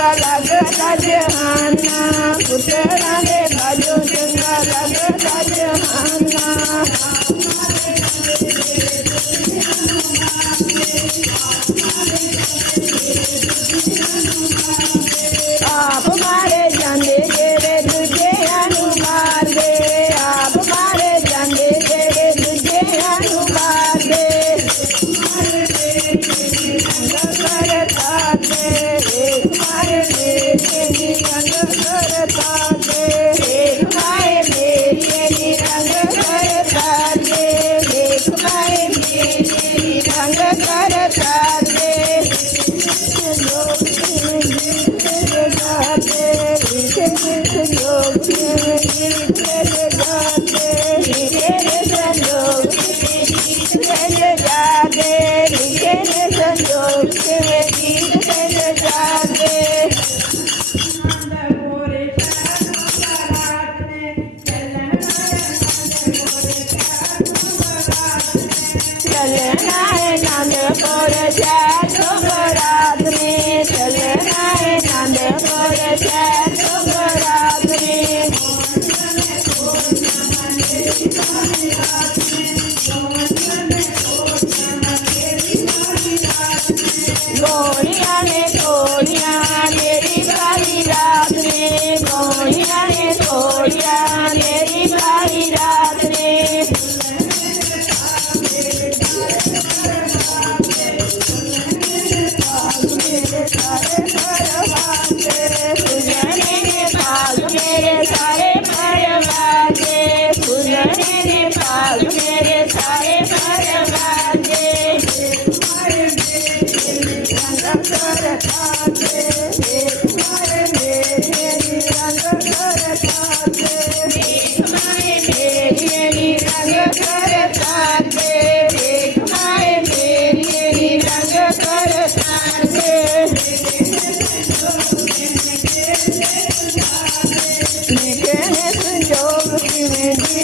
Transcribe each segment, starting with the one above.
लागला जेहाना Lord, yeah. Thank you.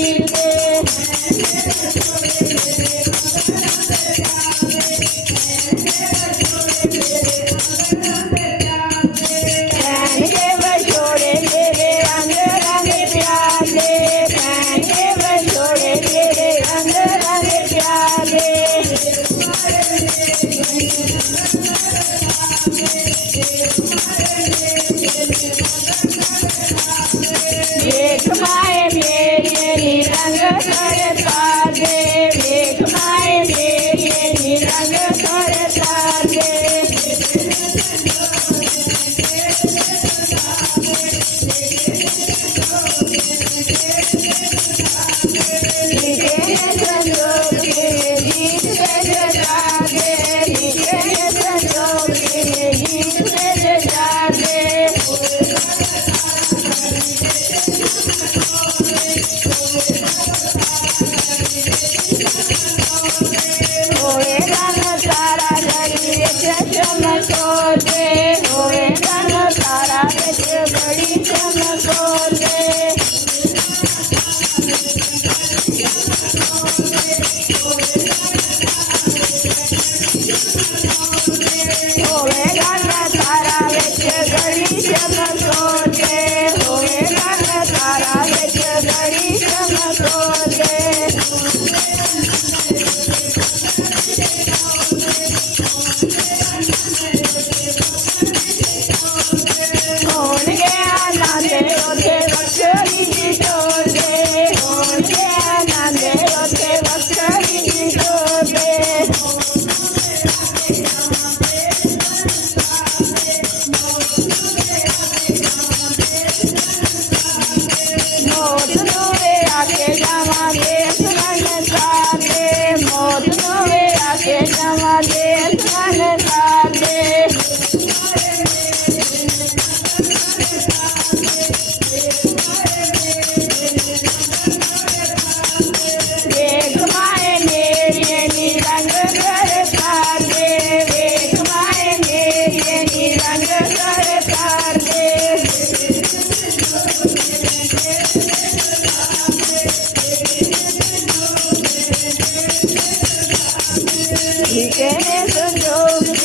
Amen. Hare Gracias. He can answer no